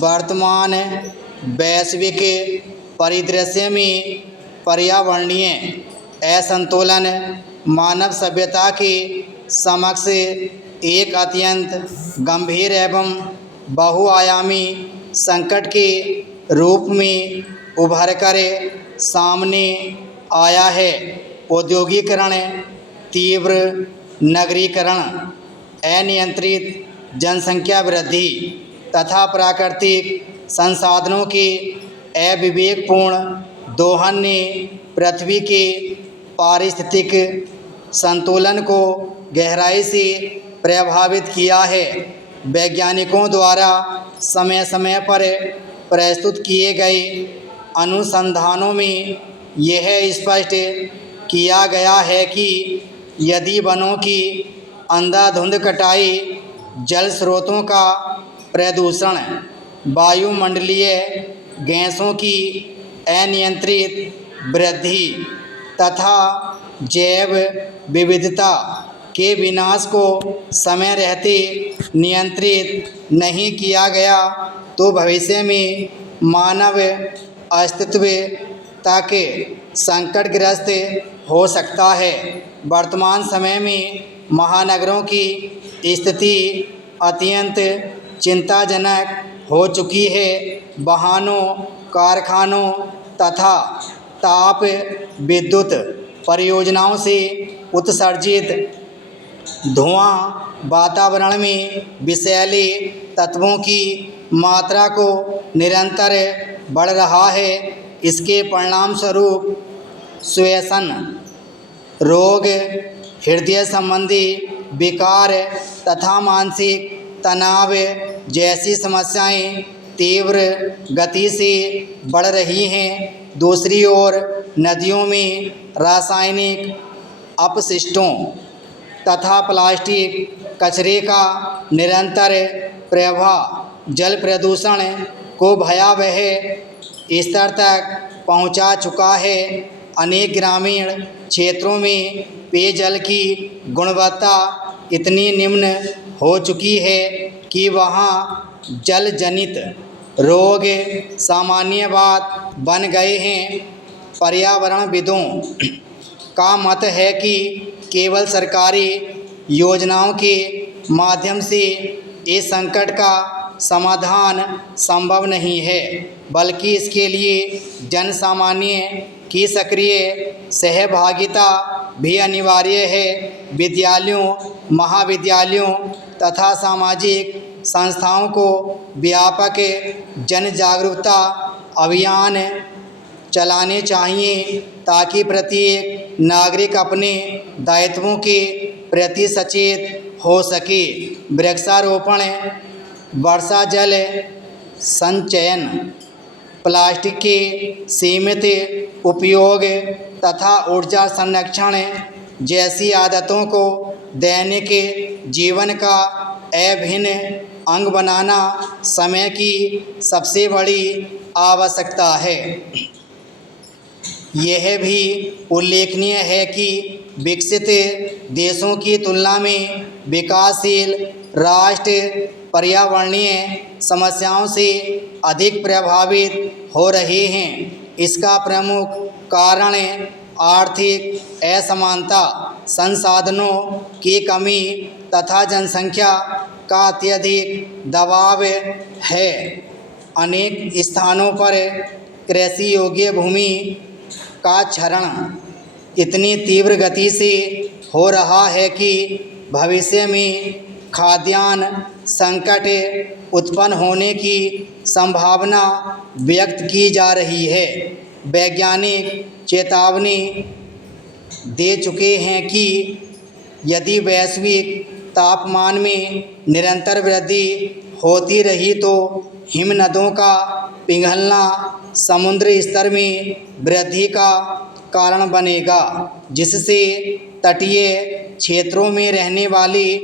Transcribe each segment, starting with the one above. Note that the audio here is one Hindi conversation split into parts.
वर्तमान वैश्विक परिदृश्य में पर्यावरणीय असंतुलन मानव सभ्यता के समक्ष एक अत्यंत गंभीर एवं बहुआयामी संकट के रूप में उभर कर सामने आया है। औद्योगिकरण, तीव्र नगरीकरण, अनियंत्रित जनसंख्या वृद्धि तथा प्राकृतिक संसाधनों के अविवेकपूर्ण दोहन ने पृथ्वी के पारिस्थितिक संतुलन को गहराई से प्रभावित किया है। वैज्ञानिकों द्वारा समय समय पर प्रस्तुत किए गए अनुसंधानों में यह स्पष्ट किया गया है कि यदि वनों की अंधाधुंध कटाई, जल स्रोतों का प्रदूषण, वायुमंडलीय गैसों की अनियंत्रित वृद्धि तथा जैव विविधता के विनाश को समय रहते नियंत्रित नहीं किया गया तो भविष्य में मानव अस्तित्व तक संकटग्रस्त हो सकता है। वर्तमान समय में महानगरों की स्थिति अत्यंत चिंताजनक हो चुकी है। वाहनों, कारखानों तथा ताप विद्युत परियोजनाओं से उत्सर्जित धुआं वातावरण में विषैले तत्वों की मात्रा को निरंतर बढ़ रहा है। इसके परिणाम स्वरूप श्वसन रोग, हृदय संबंधी विकार तथा मानसिक तनाव जैसी समस्याएं तीव्र गति से बढ़ रही हैं। दूसरी ओर नदियों में रासायनिक अपशिष्टों तथा प्लास्टिक कचरे का निरंतर प्रवाह जल प्रदूषण को भयावह स्तर तक पहुंचा चुका है। अनेक ग्रामीण क्षेत्रों में पेयजल की गुणवत्ता इतनी निम्न हो चुकी है कि वहां जल जनित रोग सामान्य बात बन गए हैं। पर्यावरणविदों का मत है कि केवल सरकारी योजनाओं के माध्यम से इस संकट का समाधान संभव नहीं है, बल्कि इसके लिए जन सामान्य की सक्रिय सहभागिता भी अनिवार्य है। विद्यालयों, महाविद्यालयों तथा सामाजिक संस्थाओं को व्यापक जन जागरूकता अभियान चलाने चाहिए ताकि प्रत्येक नागरिक अपने दायित्वों के प्रति सचेत हो सके। वृक्षारोपण, वर्षा जल संचयन, प्लास्टिक के सीमित उपयोग तथा ऊर्जा संरक्षण जैसी आदतों को दैनिक जीवन का अभिन्न अंग बनाना समय की सबसे बड़ी आवश्यकता है। यह भी उल्लेखनीय है कि विकसित देशों की तुलना में विकासशील राष्ट्र पर्यावरणीय समस्याओं से अधिक प्रभावित हो रहे हैं। इसका प्रमुख कारण आर्थिक असमानता, संसाधनों की कमी तथा जनसंख्या का अत्यधिक दबाव है। अनेक स्थानों पर कृषि योग्य भूमि का क्षरण इतनी तीव्र गति से हो रहा है कि भविष्य में खाद्यान्न संकट उत्पन्न होने की संभावना व्यक्त की जा रही है। वैज्ञानिक चेतावनी दे चुके हैं कि यदि वैश्विक तापमान में निरंतर वृद्धि होती रही तो हिमनदों का पिघलना समुद्र स्तर में वृद्धि का कारण बनेगा, जिससे तटीय क्षेत्रों में रहने वाली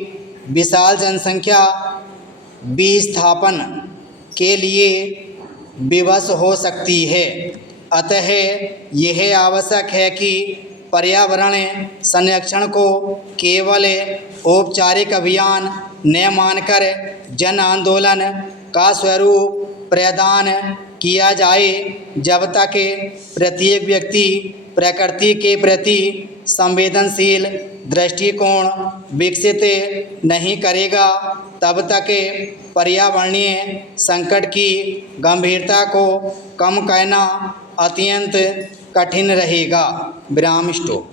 विशाल जनसंख्या विस्थापन के लिए विवश हो सकती है। अतः यह आवश्यक है कि पर्यावरण संरक्षण को केवल औपचारिक अभियान न मानकर जन आंदोलन का स्वरूप प्रदान किया जाए। जब तक प्रत्येक व्यक्ति प्रकृति के प्रति संवेदनशील दृष्टिकोण विकसित नहीं करेगा, तब तक पर्यावरणीय संकट की गंभीरता को कम करना अत्यंत कठिन रहेगा। विराम स्टॉप।